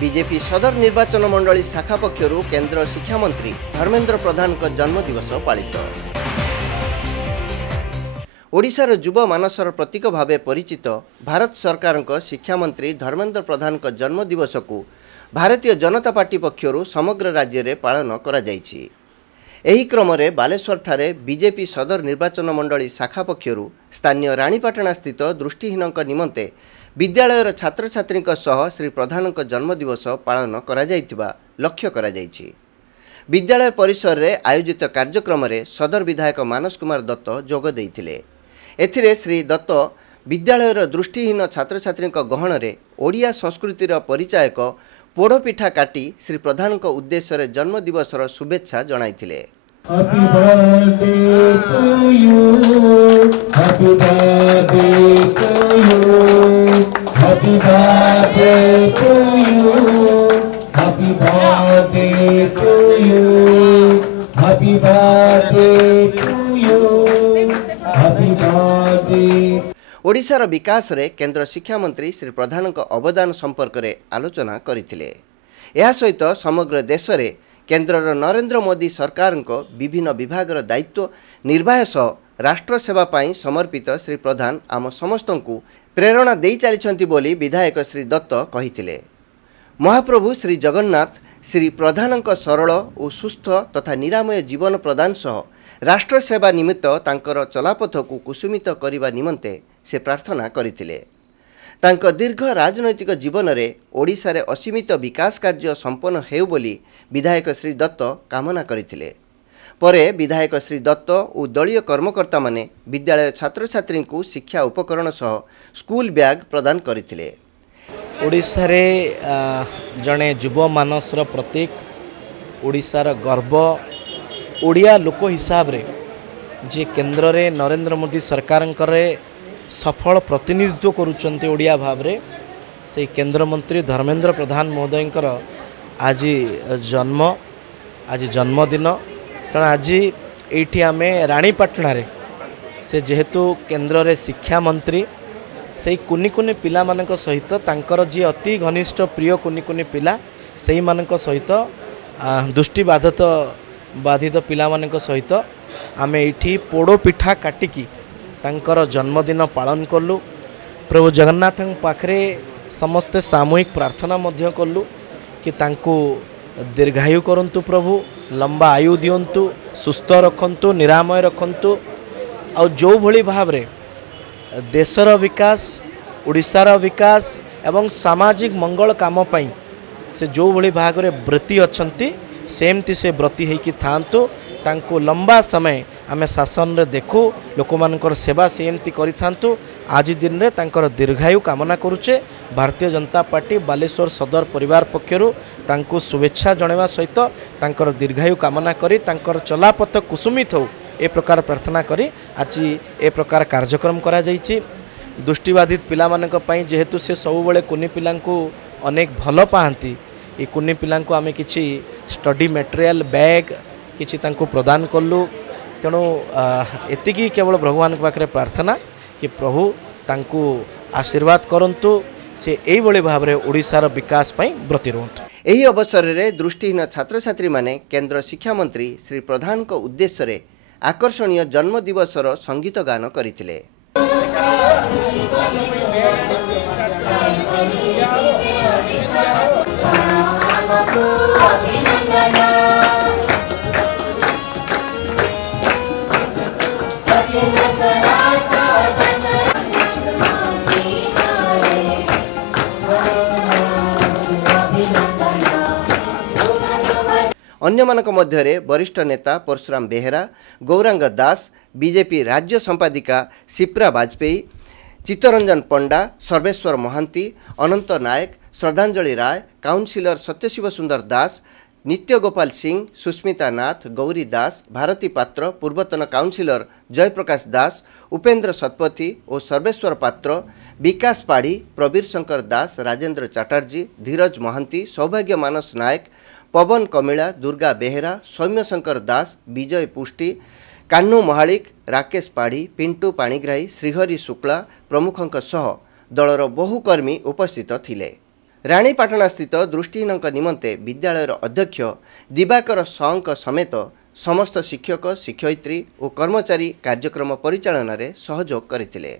BJP सदर निर्वाचन मंडली शाखा पक्षरु केंद्र शिक्षा मंत्री धर्मेंद्र प्रधान का जन्मदिवस पालित। ओडिशार युवा मानसर प्रतीक भावे परिचित भारत सरकार शिक्षा मंत्री धर्मेंद्र प्रधान का जन्मदिवस को भारतीय जनता पार्टी पक्षरु समग्र राज्य में पालन करा जायछि। एही क्रम रे बालेश्वर ठारे बीजेपी सदर निर्वाचन मंडली शाखा पक्षरु स्थानीय रानीपाटना स्थित दृष्टिहीनक निमंते विद्यालयर छात्र छात्री सह श्री प्रधान जन्मदिवस पालन करा जायतिबा लक्ष्य करा जायछि। विद्यालय परिसर रे आयोजित कार्यक्रम रे सदर विधायक मानस कुमार दत्त जोग देइथिले। एथिरे श्री दत्त विद्यालयर दृष्टिहीन छात्र छात्री गहन रे ओडिया संस्कृतिर परिचायक पोड़पिठा काटी श्री प्रधान उद्देश्य रे जन्मदिवसर शुभेच्छा जणाइथिले। Happy birthday to you. Happy birthday to you. Happy birthday to you. Happy birthday to you. Happy birthday to you. Happy birthday. ओडिशार विकास रे केंद्र शिक्षा मंत्री श्री प्रधान अवदान संपर्क रे आलोचना करथिले। एहा सहित समग्र देश रे केंद्रर नरेंद्र मोदी सरकार विभिन्न विभागर दायित्व निर्वाह सह राष्ट्र सेवा पाई समर्पित श्री प्रधान आम समस्त को प्रेरणा देई चलिछंती बोली विधायक श्री दत्त कहिथिले। महाप्रभु श्री जगन्नाथ श्री प्रधान सरल और सुस्थ तथा निरामय जीवन प्रदान सह राष्ट्र सेवा निमित्त तांकर चलापथ को कुसुमित करने निमंते से प्रार्थना करथिले। तांको दीर्घ राजनैतिक जीवन रे ओडिशा रे असीमित विकास कार्य संपन्न हेउ बोली विधायक श्री दत्त कामना करथिले। परे विधायक श्री दत्त और दलीय कर्मकर्ता माने विद्यालय छात्र छात्री को शिक्षा उपकरण सह स्कूल बैग प्रदान करथिले। ओडिशा रे जणे युवा मानसर प्रतीक ओडिशार गर्व ओडिया लोक हिसाब रे जे केंद्र रे नरेंद्र मोदी सरकार सफल प्रतिनिधित्व करुचंती ओडिया भाव रे से केंद्र मंत्री धर्मेंद्र प्रधान महोदयंकर आज जन्मदिन तेणु आज ये आम रानीपाटना रे से जेहेतु केंद्र रे शिक्षा मंत्री से कुनी कुनी पिला मानक सहित तांकर जी अति घनिष्ठ प्रिय कुनी कुनी पिला से मानक सहित बाधित पिला मानक सहित आम ये पोड़ पिठा काटिकी तांकर जन्मदिन पालन कलु। प्रभु जगन्नाथ पाखरे समस्ते सामूहिक प्रार्थना मध्य कलु कि तांको दीर्घायु करंतु, प्रभु लंबा आयु दियंतु, सुस्थ रखंतु, निरामय रखंतु। और जो भली भाव रे देशर विकास ओडिशार विकास एवं सामाजिक मंगल काम पाई से जो भली भाग रे व्रती अछंती सेमती से व्रती होइकी थांतु। तांको लंबा समय आम शासन रे देखू लोक मानकर सेवा सेमती करिथांतु। आज दिन रे तांकर दीर्घायु कामना करुचे। भारतीय जनता पार्टी बालेश्वर सदर परिवार पक्षरु तांको शुभेच्छा जणाइबा सहित तांकर दीर्घायु कामना करी तांकर चलापथ कुसुमित हो ए प्रकार प्रार्थना करी आज ए प्रकार कार्यक्रम करा जायछि। दृष्टिबाधित पिला मानक पई जेहेतु से सब बेले कुनी पिलांको अनेक भल पाहांती ए कुनी पिलांको आमे किछि स्टडी मटेरियल बैग किछि तांको प्रदान कलु। तेणु एतिकी केवल भगवान पाखरे प्रार्थना कि प्रभु तांको आशीर्वाद करंतु से एई भली भाव रे ओडिशार विकास पई ब्रती रहंतु। एही अवसर रे दृष्टिहीन छात्र छात्री माने केंद्र शिक्षा मंत्री श्री प्रधान को उद्देश्य रे आकर्षणीय जन्म दिवसर संगीत गान करथिले। अन्य मानक मध्यरे वरिष्ठ नेता परशुराम बेहेरा, गौरांग दास, बीजेपी राज्य संपादिका शिप्रा वाजपेयी, चित्तरंजन पंडा, सर्वेश्वर महांती, अनंत नायक, श्रद्धांजलि राय, काउंसिलर सत्यशिव सुंदर दास, नित्य गोपाल सिंह, सुस्मिता नाथ, गौरी दास, भारती पात्र, पूर्वतन काउंसिलर जयप्रकाश दास, उपेंद्र शतपथी और सर्वेश्वर पात्र, विकास पाढ़ी, प्रवीर शंकर दास, राजेंद्र चटर्जी, धीरज महांती, सौभाग्य मानस नायक, पवन कमिला, दुर्गा बेहेरा, सौम्य शंकर दास, विजय पुष्टि, कान्हू महालिक, राकेश पाढ़ी, पिंटू पाणिग्राही, श्रीहरि शुक्ला प्रमुखों सह दलर बहु कर्मी उपस्थित थिले। राणीपाटणास्थित दृष्टिहीनଙ୍କ निमन्ते विद्यालयर अध्यक्ष दिवाकर साउଙ୍କ समेत समस्त शिक्षक शिक्षयित्री और कर्मचारी कार्यक्रम परिचालन रे सहयोग करथिले।